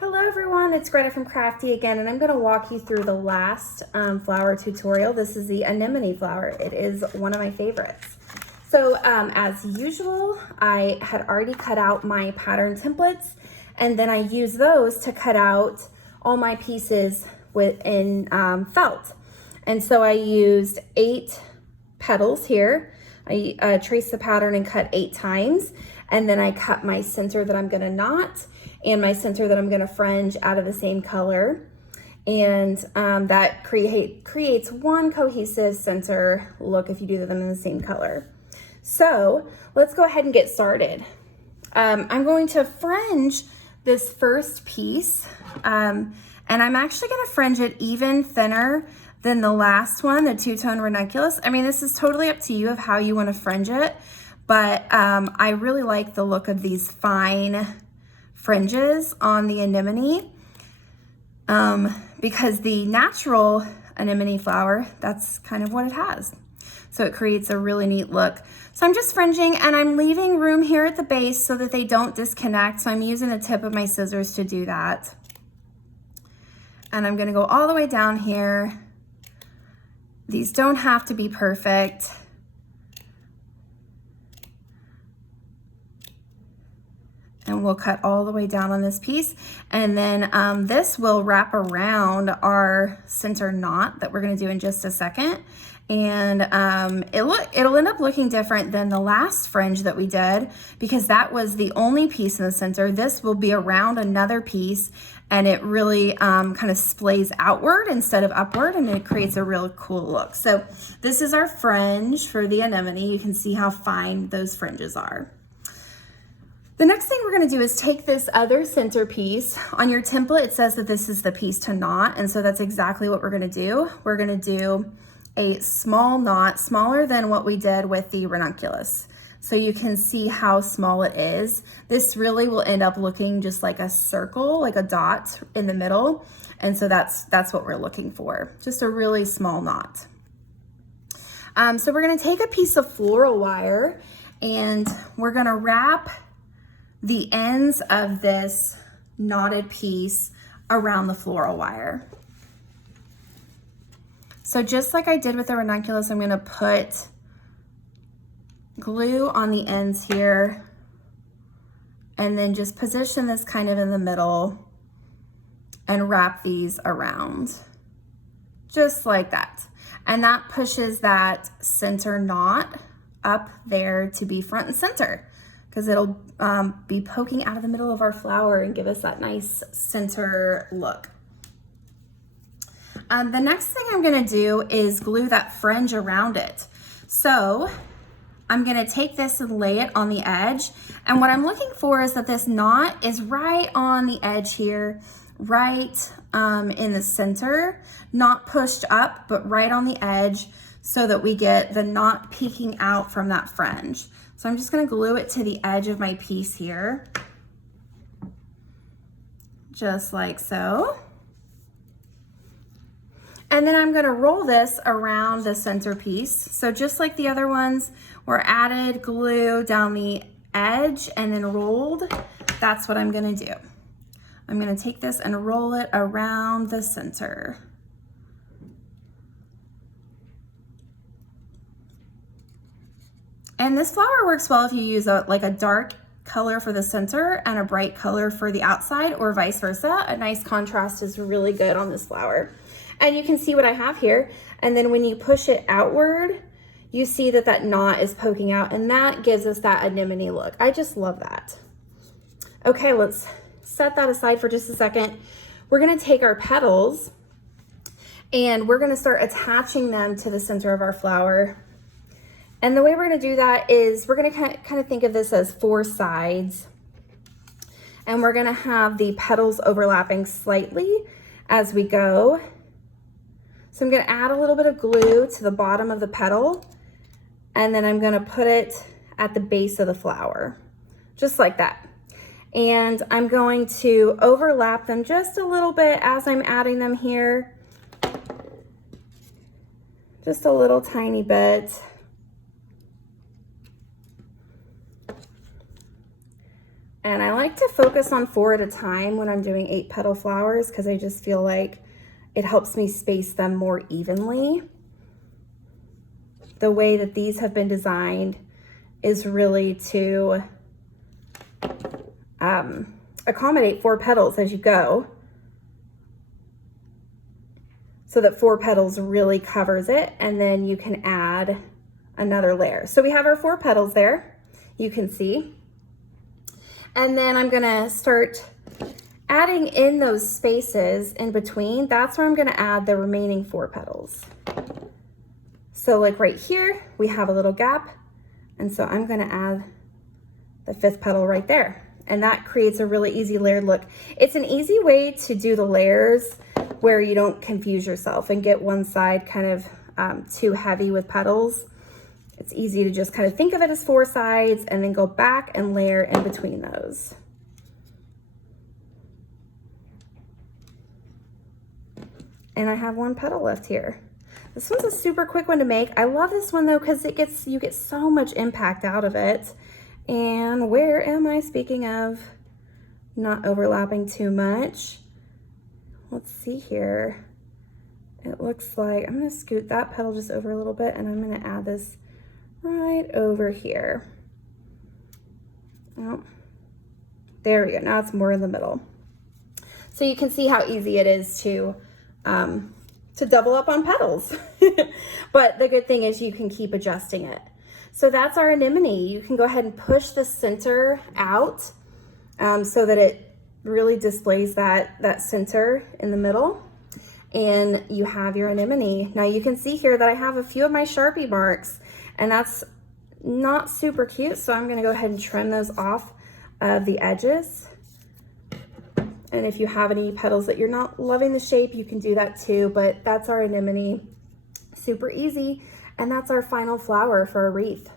Hello everyone, it's Greta from Crafty again, and I'm going to walk you through the last flower tutorial. This is the anemone flower. It is one of my favorites. So as usual, I had already cut out my pattern templates, and then I used those to cut out all my pieces in felt. And so I used 8 petals here. I traced the pattern and cut 8 times, and then I cut my center that I'm going to knot and my center that I'm going to fringe out of the same color, and that creates one cohesive center look if you do them in the same color. So let's go ahead and get started. I'm going to fringe this first piece, and I'm actually going to fringe it even thinner than the last one, the two-tone ranunculus. I mean, this is totally up to you of how you want to fringe it, but I really like the look of these fine fringes on the anemone because the natural anemone flower, that's kind of what it has. So it creates a really neat look. So I'm just fringing, and I'm leaving room here at the base so that they don't disconnect. So I'm using the tip of my scissors to do that. And I'm gonna go all the way down here. These don't have to be perfect. And we'll cut all the way down on this piece. And then this will wrap around our center knot that we're gonna do in just a second. And it'll end up looking different than the last fringe that we did because that was the only piece in the center. This will be around another piece, and it really kind of splays outward instead of upward, and it creates a real cool look. So this is our fringe for the anemone. You can see how fine those fringes are. The next thing we're gonna do is take this other center piece. On your template, it says that this is the piece to knot, and so that's exactly what we're gonna do. We're gonna do a small knot, smaller than what we did with the ranunculus. So you can see how small it is. This really will end up looking just like a circle, like a dot in the middle. And so that's what we're looking for, just a really small knot. So we're gonna take a piece of floral wire, and we're gonna wrap the ends of this knotted piece around the floral wire. So just like I did with the ranunculus, I'm gonna put glue on the ends here, and then just position this kind of in the middle and wrap these around, just like that. And that pushes that center knot up there to be front and center, because it'll be poking out of the middle of our flower and give us that nice center look. The next thing I'm gonna do is glue that fringe around it. So I'm gonna take this and lay it on the edge. And what I'm looking for is that this knot is right on the edge here, right in the center, not pushed up, but right on the edge, so that we get the knot peeking out from that fringe. So I'm just gonna glue it to the edge of my piece here, just like so. And then I'm gonna roll this around the center piece. So just like the other ones, were added glue down the edge and then rolled. That's what I'm gonna do. I'm gonna take this and roll it around the center. And this flower works well if you use like a dark color for the center and a bright color for the outside, or vice versa. A nice contrast is really good on this flower. And you can see what I have here. And then when you push it outward, you see that that knot is poking out, and that gives us that anemone look. I just love that. Okay, let's set that aside for just a second. We're gonna take our petals and we're gonna start attaching them to the center of our flower. And the way we're gonna do that is we're gonna kind of think of this as 4 sides. And we're gonna have the petals overlapping slightly as we go. So I'm gonna add a little bit of glue to the bottom of the petal, and then I'm gonna put it at the base of the flower, just like that. And I'm going to overlap them just a little bit as I'm adding them here. Just a little tiny bit. And I like to focus on 4 at a time when I'm doing 8 petal flowers because I just feel like it helps me space them more evenly. The way that these have been designed is really to accommodate 4 petals as you go, so that 4 petals really covers it, and then you can add another layer. So we have our 4 petals there, you can see. And then I'm gonna start adding in those spaces in between. That's where I'm gonna add the remaining 4 petals. So like right here, we have a little gap. And so I'm gonna add the 5th petal right there. And that creates a really easy layered look. It's an easy way to do the layers where you don't confuse yourself and get one side kind of too heavy with petals. It's easy to just kind of think of it as 4 sides and then go back and layer in between those. And I have 1 petal left here. This one's a super quick one to make. I love this one though because you get so much impact out of it. And where am I, speaking of not overlapping too much? Let's see here. It looks like I'm gonna scoot that petal just over a little bit, and I'm gonna add this right over here. Oh, there we go. Now it's more in the middle. So you can see how easy it is to double up on petals. But the good thing is you can keep adjusting it. So that's our anemone. You can go ahead and push the center out so that it really displays that center in the middle. And you have your anemone. Now you can see here that I have a few of my Sharpie marks, and that's not super cute. So I'm gonna go ahead and trim those off of the edges. And if you have any petals that you're not loving the shape, you can do that too, but that's our anemone. Super easy. And that's our final flower for a wreath.